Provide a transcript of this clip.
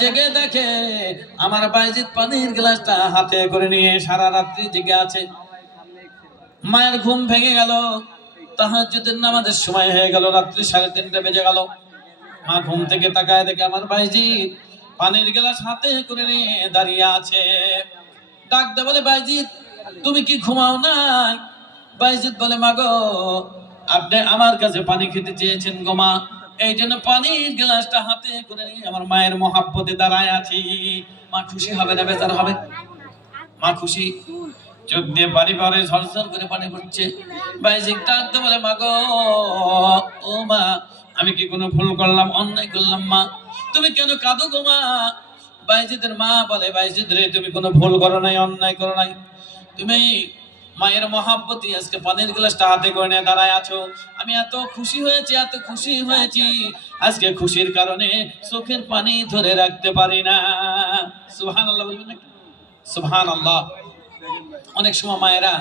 জেগে দেখে আমার বাইজিৎ পানির গ্লাসটা হাতে করে নিয়ে সারা রাত্রি জেগে আছে। মায়ের ঘুম ভেঙে গেল, তাহাজ্জুদের নামাজের সময় হয়ে গেল, রাত্রি 3:30 বেজে গেল। মা ঘুম থেকে তাকায় দেখে আমার বাইজিৎ পানির গ্লাস হাতে করে নিয়ে দাঁড়িয়ে আছে। ডাক দে বলে, বাইজিৎ তুমি কি ঘুমাও নাই? বাইজিৎ বলে, মা গো আপনি আমার কাছে পানি খেতে চেয়েছেন গো মা, এই জন্য পানির গ্লাসটা হাতে করে নিয়ে আমার মায়ের মহাব্বতে দাঁড়ায় আছি। মা খুশি হবে না বেজার হবে? মা খুশি, চোখ দিয়ে পানি পরে ঝরঝর করে পানি পড়ছে। বাইজিৎ ডাকতে বলে, মা গো ও মা আমি কি কোনো ভুল করলাম, অন্যায় করলাম মা? তুমি কেন কাঁদো গো মা? বাইজিদের মা বলে, বাইজিদ রে তুমি কোনো ভুল করো নাই, অন্যায় করো নাই, তুমি মায়ের মহাব্বতি আজকে পানির গ্লাসটা হাতে করে নিয়ে দাঁড়ায় আছো। আমি এত খুশি হয়েছি, এত খুশি হয়েছি, আজকে খুশির কারণে চোখের পানি ধরে রাখতে পারি না। সুবহানাল্লাহ বলবেন না? সুবহানাল্লাহ। অনেক সময় মায়েরা